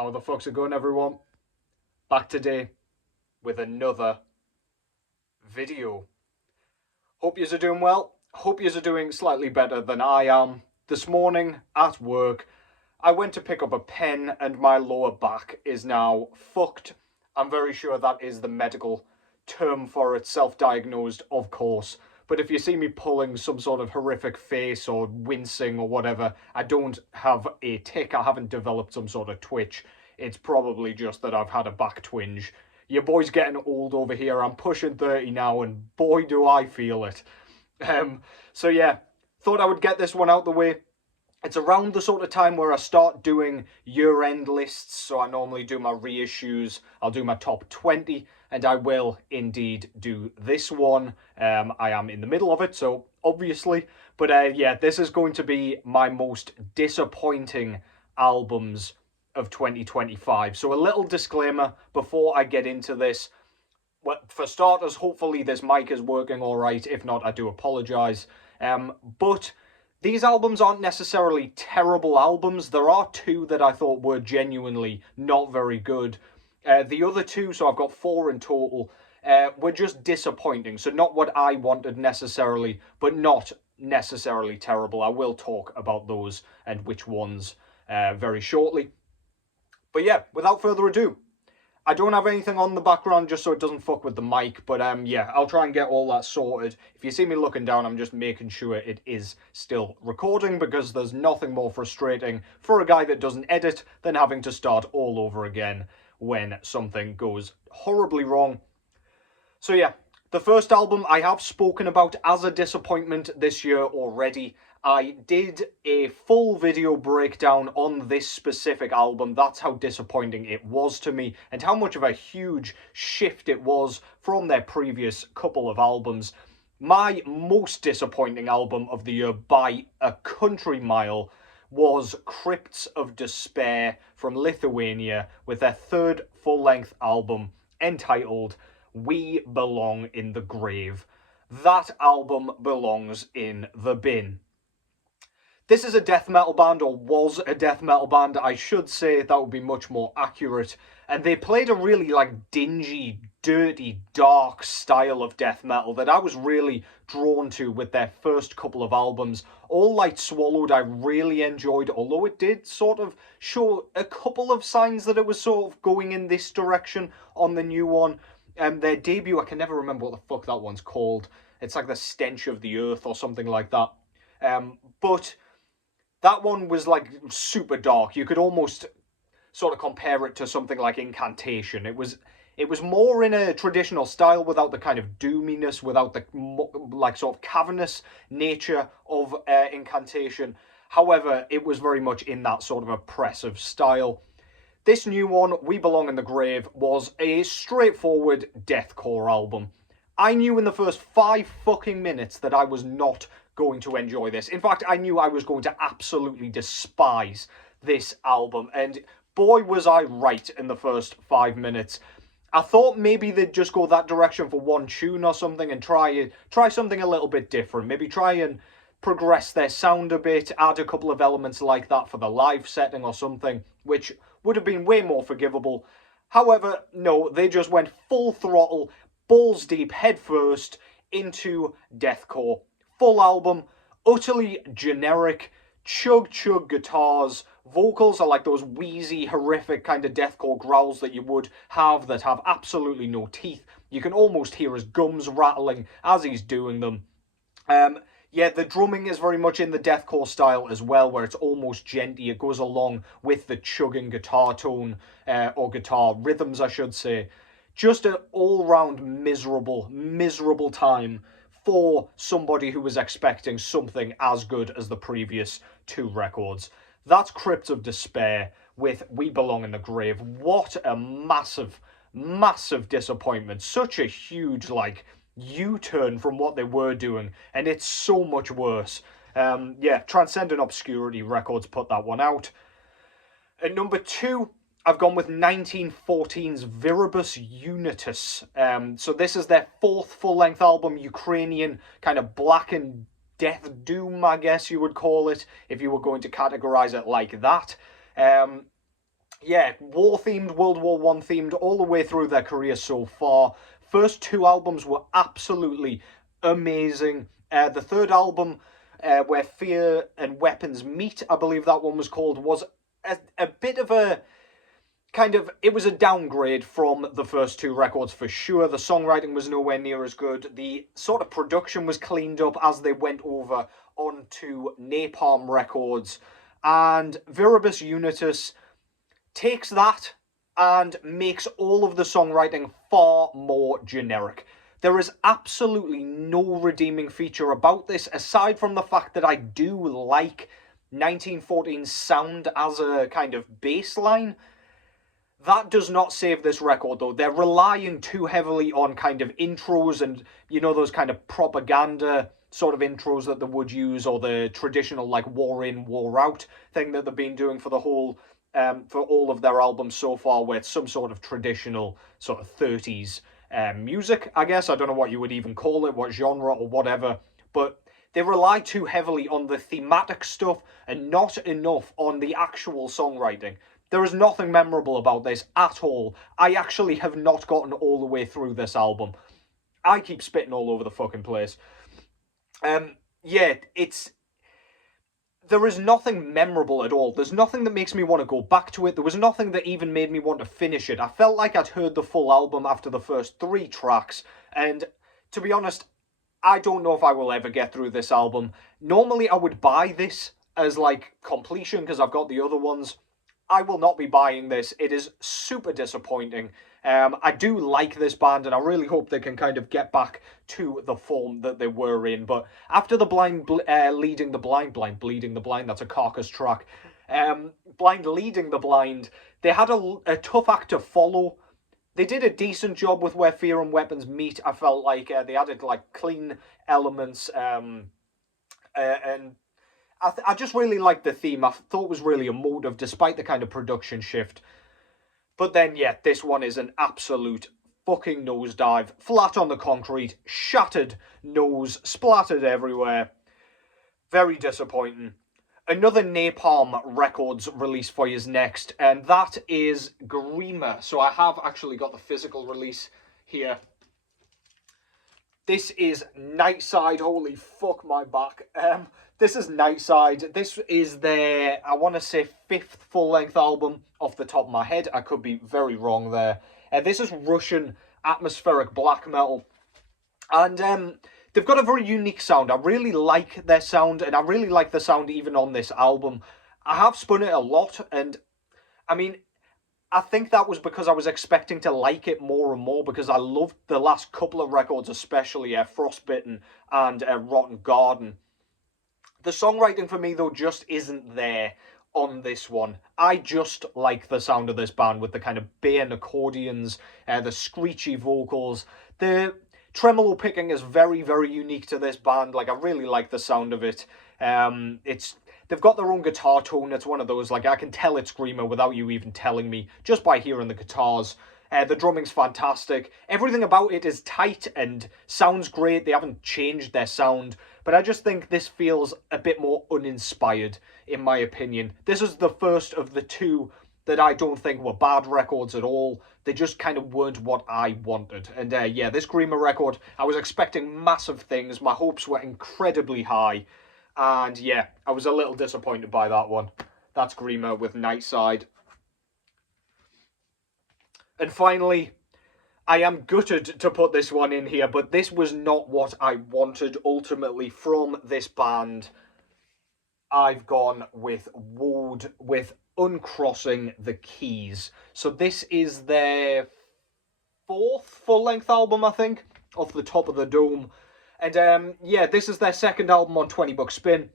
How the fuck's it going, everyone? Back today with another video. Hope yous are doing well. Hope yous are doing slightly better than I am. This morning at work, I went to pick up a pen and my lower back is now fucked. I'm very sure that is the medical term for it, self-diagnosed, of course. But if you see me pulling some sort of horrific face or wincing or whatever, I don't have a tic, I haven't developed some sort of twitch. It's probably just that I've had a back twinge. Your boy's getting old over here, I'm pushing 30 now, and boy do I feel it. So yeah, thought I would get this one out the way. It's around the sort of time where I start doing year-end lists, so I normally do my reissues, I'll do my top 20, and I will indeed do this one. I am in the middle of it, so obviously, but yeah, this is going to be my most disappointing albums of 2025. So a little disclaimer before I get into this. Well, for starters, hopefully this mic is working all right. If not, I do apologise. But these albums aren't necessarily terrible albums. There are two that I thought were genuinely not very good. The other two, so I've got 4 in total, were just disappointing. So not what I wanted necessarily, but not necessarily terrible. I will talk about those and which ones very shortly. But yeah, without further ado, I don't have anything on the background just so it doesn't fuck with the mic, but yeah, I'll try and get all that sorted. If you see me looking down, I'm just making sure it is still recording, because there's nothing more frustrating for a guy that doesn't edit than having to start all over again when something goes horribly wrong. So yeah, the first album I have spoken about as a disappointment this year already. I did a full video breakdown on this specific album. That's how disappointing it was to me, and how much of a huge shift it was from their previous couple of albums. My most disappointing album of the year by a country mile was Crypts of Despair from Lithuania, with their third full-length album entitled We Belong in the Grave. That album belongs in the bin. This is a death metal band, or was a death metal band, I should say. That would be much more accurate. And they played a really, dingy, dirty, dark style of death metal that I was really drawn to with their first couple of albums. All Light Swallowed I really enjoyed, although it did sort of show a couple of signs that it was sort of going in this direction on the new one. Their debut, I can never remember what the fuck that one's called. It's like The Stench of the Earth or something like that. But that one was super dark. You could almost sort of compare it to something like Incantation. It was more in a traditional style, without the kind of doominess, without the sort of cavernous nature of Incantation. However, it was very much in that sort of oppressive style. This new one, We Belong in the Grave, was a straightforward deathcore album. I knew in the first 5 fucking minutes that I was not going to enjoy this. In fact, I knew I was going to absolutely despise this album, and boy was I right in the first 5 minutes. I thought maybe they'd just go that direction for one tune or something and try something a little bit different. Maybe try and progress their sound a bit, add a couple of elements like that for the live setting or something, which would have been way more forgivable. However, no, they just went full throttle, balls deep, head first into deathcore. Full album, utterly generic, chug guitars. Vocals are like those wheezy, horrific kind of deathcore growls that you would have that have absolutely no teeth. You can almost hear his gums rattling as he's doing them. Yeah, the drumming is very much in the deathcore style as well, where it's almost djenty. It goes along with the chugging guitar tone, or guitar rhythms, I should say. Just an all-round miserable time for somebody who was expecting something as good as the previous 2 records. That's Crypts of Despair with We Belong in the Grave. What a massive disappointment. Such a huge, U-turn from what they were doing, and it's so much worse. Yeah, Transcendent Obscurity Records put that one out. At number 2, I've gone with 1914's Viribus Unitus. So this is their 4th full-length album, Ukrainian kind of black and death doom, I guess you would call it, if you were going to categorize it like that. yeah, war-themed, World War One themed, all the way through their career so far. First two albums were absolutely amazing. The third album, where Fear and Weapons Meet, I believe that one was called, was a bit of a kind of, it was a downgrade from the first two records for sure. The songwriting was nowhere near as good. The sort of production was cleaned up as they went over onto Napalm Records. And Viribus Unitus takes that and makes all of the songwriting far more generic. There is absolutely no redeeming feature about this, aside from the fact that I do like 1914's sound as a kind of baseline. That does not save this record, though. They're relying too heavily on kind of intros and, you know, those kind of propaganda sort of intros that they would use, or the traditional, like, war in, war out thing that they've been doing for the whole, for all of their albums so far, where it's some sort of traditional sort of 30s music, I guess. I don't know what you would even call it, what genre or whatever, but they rely too heavily on the thematic stuff and not enough on the actual songwriting. There is nothing memorable about this at all. I actually have not gotten all the way through this album. I keep spitting all over the fucking place. Yeah, there is nothing memorable at all. There's nothing that makes me want to go back to it. There was nothing that even made me want to finish it. I felt like I'd heard the full album after the first 3 tracks, and to be honest, I don't know if I will ever get through this album. Normally I would buy this as like completion because I've got the other ones. I will not be buying this. It is super disappointing. I do like this band, and I really hope they can kind of get back to the form that they were in. But after the leading the blind bleeding the blind, that's a Carcass track. Blind leading the blind, they had a tough act to follow. They did a decent job with Where Fear and Weapons Meet. I felt like they added like clean elements, and I just really liked the theme. I thought it was really emotive, despite the kind of production shift. But then, yeah, this one is an absolute fucking nosedive. Flat on the concrete, shattered nose, splattered everywhere. Very disappointing. Another Napalm Records release for you is next, and that is Greamer. So I have actually got the physical release here. This is Nightside. Holy fuck my back. This is Nightside. This is their, I want to say, 5th full-length album off the top of my head. I could be very wrong there. This is Russian atmospheric black metal. And they've got a very unique sound. I really like their sound, and I really like the sound even on this album. I have spun it a lot, and I mean, I think that was because I was expecting to like it more and more, because I loved the last couple of records, especially Frostbitten and Rotten Garden. The songwriting for me, though, just isn't there on this one. I just like the sound of this band with the kind of Bairn accordions, the screechy vocals. The tremolo picking is very, very unique to this band. Like, I really like the sound of it. They've got their own guitar tone. It's one of those, like, I can tell it's Greamer without you even telling me, just by hearing the guitars. The drumming's fantastic. Everything about it is tight and sounds great. They haven't changed their sound. But I just think this feels a bit more uninspired, in my opinion. This is the first of the 2 that I don't think were bad records at all. They just kind of weren't what I wanted. And yeah, this Greamer record, I was expecting massive things. My hopes were incredibly high. And yeah, I was a little disappointed by that one. That's Greamer with Nightside. And finally, I am gutted to put this one in here, but this was not what I wanted ultimately from this band. I've gone with Woad with Uncrossing the Keys. So this is their 4th full-length album, I think, off the top of the dome. And yeah, this is their 2nd album on 20 Buck Spin.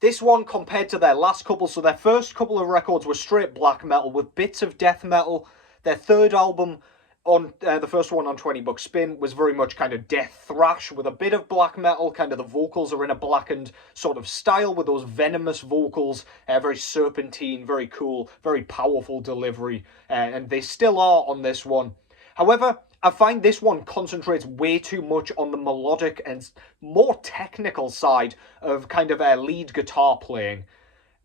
This one, compared to their last couple, so their first couple of records were straight black metal with bits of death metal. Their 3rd album, on the first one on 20 Buck Spin, was very much kind of death thrash with a bit of black metal. Kind of the vocals are in a blackened sort of style with those venomous vocals. Very serpentine, very cool, very powerful delivery. And they still are on this one. However, I find this one concentrates way too much on the melodic and more technical side of kind of lead guitar playing.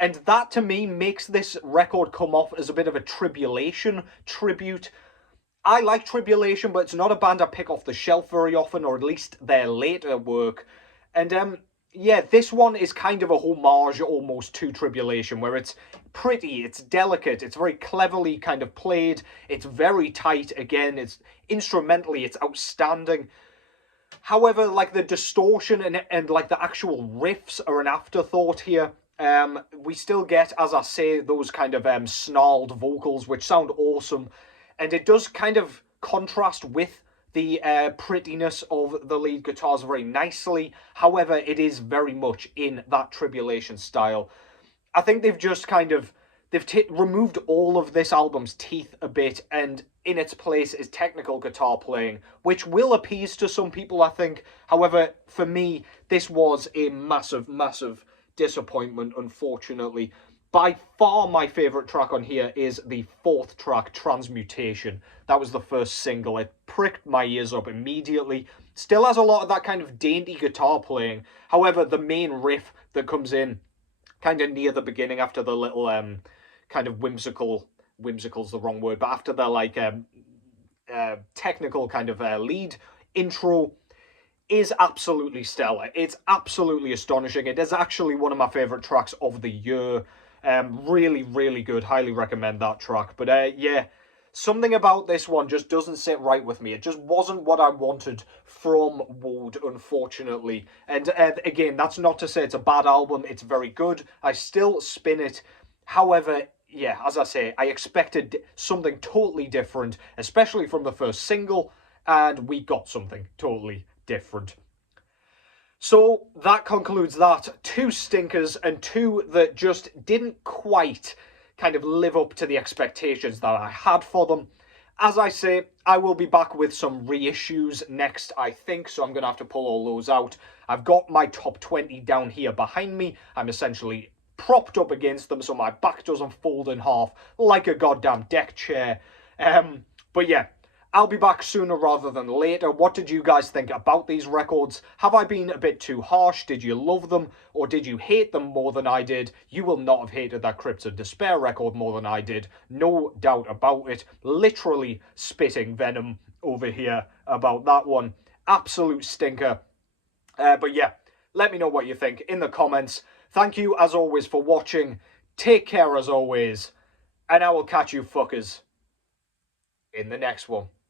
And that, to me, makes this record come off as a bit of a Tribulation tribute. I like Tribulation, but it's not a band I pick off the shelf very often, or at least their later work. And yeah, this one is kind of a homage almost to Tribulation, where it's pretty, it's delicate, it's very cleverly kind of played, it's very tight, again, it's instrumentally, it's outstanding. However, like the distortion and like the actual riffs are an afterthought here. We still get, as I say, those kind of snarled vocals, which sound awesome. And it does kind of contrast with the prettiness of the lead guitars very nicely. However, it is very much in that Tribulation style. I think they've just kind of removed all of this album's teeth a bit, and in its place is technical guitar playing, which will appease to some people, I think. However, for me, this was a massive, massive disappointment, unfortunately. By far my favourite track on here is the fourth track, Transmutation. That was the first single. It pricked my ears up immediately. Still has a lot of that kind of dainty guitar playing. However, the main riff that comes in kind of near the beginning, after the little kind of whimsical's the wrong word, but after the like technical kind of lead intro, is absolutely stellar. It's absolutely astonishing. It is actually one of my favourite tracks of the year. Really, really good. Highly recommend that track. But yeah, something about this one just doesn't sit right with me. It just wasn't what I wanted from Woad, unfortunately. And again, that's not to say it's a bad album. It's very good. I still spin it. However, yeah, as I say, I expected something totally different, especially from the first single, and we got something totally different. So that concludes that. Two stinkers and two that just didn't quite kind of live up to the expectations that I had for them. As I say, I will be back with some reissues next, I think, so I'm going to have to pull all those out. I've got my top 20 down here behind me. I'm essentially propped up against them so my back doesn't fold in half like a goddamn deck chair. But yeah, I'll be back sooner rather than later. What did you guys think about these records? Have I been a bit too harsh? Did you love them? Or did you hate them more than I did? You will not have hated that Crypts of Despair record more than I did. No doubt about it. Literally spitting venom over here about that one. Absolute stinker. But yeah, let me know what you think in the comments. Thank you, as always, for watching. Take care, as always. And I will catch you fuckers in the next one.